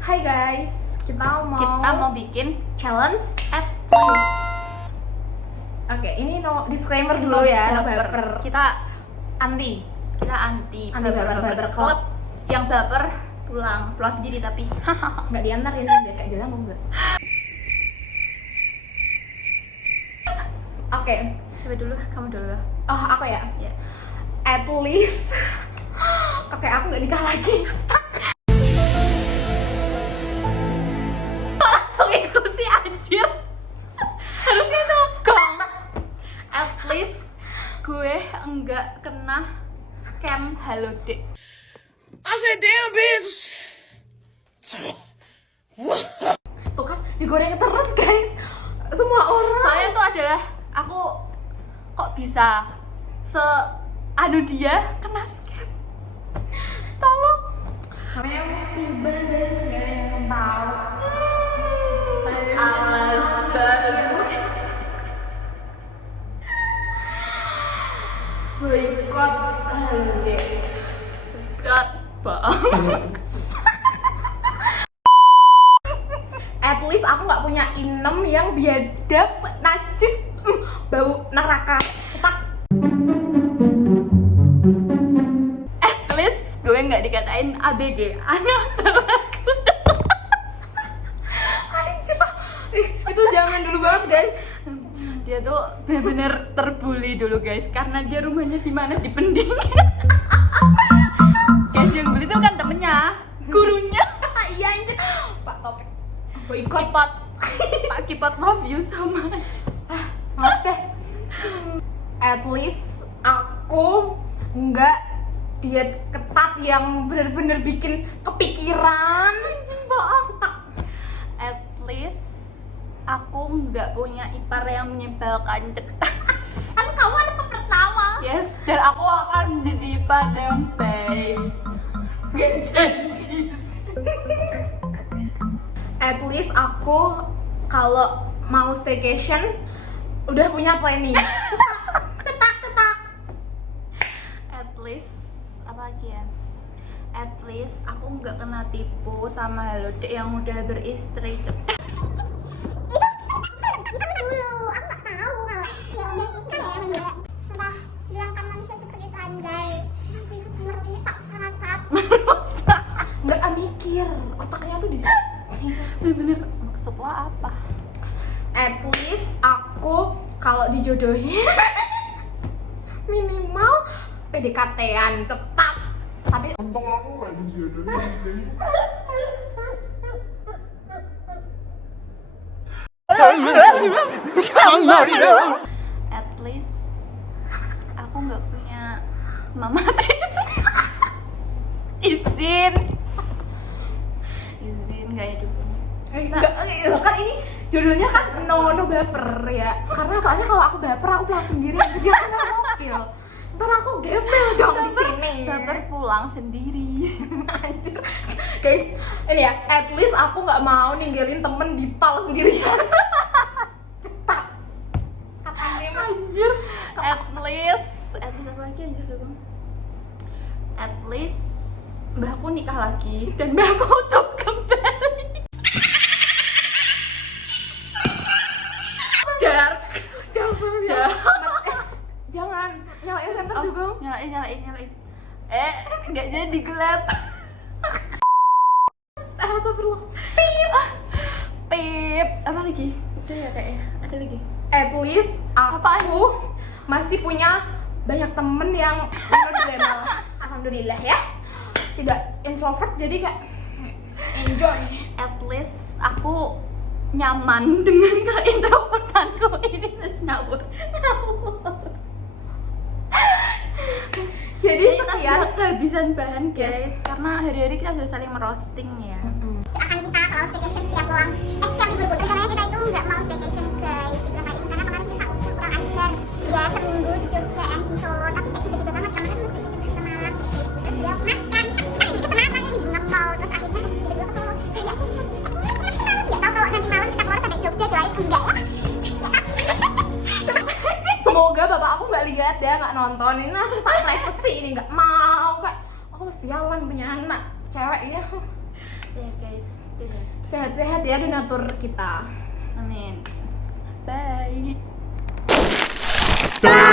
Hai guys, kita mau bikin challenge at least. Oke, ini disclaimer dulu ya, no baper. Kita anti baper club. Yang baper pulang sendiri tapi Nggak diantar ini biar kayak jalan mau nggak? Oke, siapa dulu? Kamu dulu. oh aku ya. Ya. At least kakek aku nggak nikah lagi. Langsung ikuti anjir. Harusnya itu gong. At least gue enggak kena scam halodeck. I said, damn, bitch. Tuh kan digoreng terus guys, semua orang. Soalnya itu adalah aku kok bisa dia kena scam. Tolong. Namanya musibah guys, nggak ada yang tahu. Alasan Boykot halodeck. God banget. At least aku nggak punya inem yang biadab, najis, bau neraka. Cetak. At least gue nggak dikatain ABG, anak terlaku. Anjir, itu zaman dulu banget guys. Dia tuh bener-bener terbully dulu guys, karena dia rumahnya di mana, di Pending. Guys, yang beli tuh kan temennya, gurunya. Iya anjir. Pak Topik boykot. Kipot, Pak Kipot love you sama aja. Maaf deh. At least aku nggak diet ketat yang bener-bener bikin kepikiran. Anjing bohong. At least aku nggak punya ipar yang menyebalkan. Kan kamu ada pertama. Yes, dan aku akan menjadi ipar yang baik. Gak janji. At least aku kalau mau staycation udah punya planning. Cetak. At least apa lagi ya? At least aku nggak kena tipu sama halodeck yang udah beristri. Nggak mikir, otaknya tuh di sini. Bener-bener maksud lo apa? At least aku kalau dijodohin minimal PDKT-an cetak. Tapi Untung aku gak dijodohin sih. At least aku nggak punya mama. Izin nggak ya dulu. enggak, kan ini judulnya kan no baper ya. Karena soalnya kalau aku baper aku pulang sendiri, dia kan wakil. Ntar aku gembel dong di sini. Baper pulang sendiri. Anjir. Guys, ini ya, at least aku nggak mau ninggalin temen di tol sendirian. Cetak. Kata dia mah. Anjir. At least apa lagi anjir dulu. At least mbahku nikah lagi dan mbahku untuk kembali. Dark. Jangan nyalain senter juga. Nyalain. Nggak jadi gelap. Astagfirullah. Pip. Apa lagi? Itu ya kayaknya. Ada lagi. At least aku masih punya banyak temen yang alhamdulillah ya, tidak introvert, jadi kayak enjoy. At least aku nyaman dengan keintrovertanku ini. Ngawur. Jadi Kita sekian. sudah kehabisan bahan guys, karena hari-hari kita sudah saling merosting ya. Akan kita kalau staycation setiap pulang setiap libur pun rencananya kita itu nggak mau staycation ke Istiqlal ini karena kemarin kita kurang ajar ya seminggu di Jogja and di Solo, tapi kayak tiba-tiba banget kemarin mau staycation ke Semarang terus dia makan kita ke Semarang ini nge-mall terus akhirnya tiba-tiba ke Solo jadi aku nggak tahu kalau nanti malam kita keluar sampai Jogja doain enggak ya. Semoga bapak aku nggak lihat ya, nggak nonton ini, langsung tak privacy ini, nggak mau kak. Oh sialan punya anak cewek ya. Ya guys, dadah. Sehat-sehat ya donatur kita. Amin. Bye. Stop.